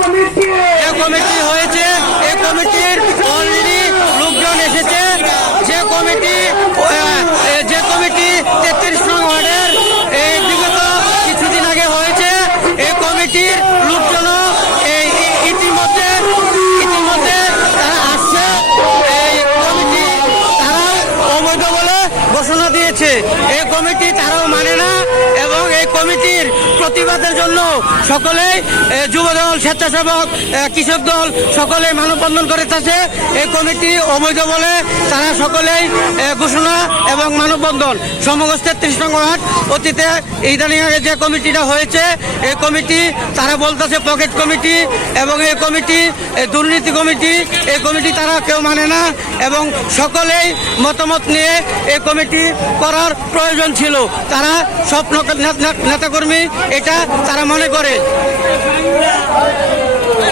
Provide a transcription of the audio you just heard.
যে কমিটি হয়েছে এই কমিটির অলরেডি লোকজন এসেছে। যে কমিটি যে কমিটি তেত্রিশ নং ওয়ার্ডের এই বিগত কিছুদিন আগে হয়েছে এই কমিটির লোকজন এই ইতিমধ্যে ইতিমধ্যে তারা আসছে। এই কমিটি তারাও অবৈধ বলে ঘোষণা দিয়েছে। এই কমিটি তারাও মানে না এবং এই কমিটির প্রতিবাদের জন্য সকলেই যুব যুবদল, স্বেচ্ছাসেবক কৃষক দল, সকলে মানববন্ধন করে থাকে এই কমিটি অবৈধ বলে তারা সকলেই ঘোষণা এবং মানববন্ধন। সমগ্র তেত্রিশ নং ওয়ার্ড অতীতে ইদানিং আগে যে কমিটিটা হয়েছে এই কমিটি তারা বলতেছে পকেট কমিটি এবং এই কমিটি দুর্নীতি কমিটি এই কমিটি তারা কেউ মানে না এবং সকলেই মতামত নিয়ে এই কমিটি করার প্রয়োজন ছিল। তারা সব নেতাকর্মী, এটা তারা মনে করে।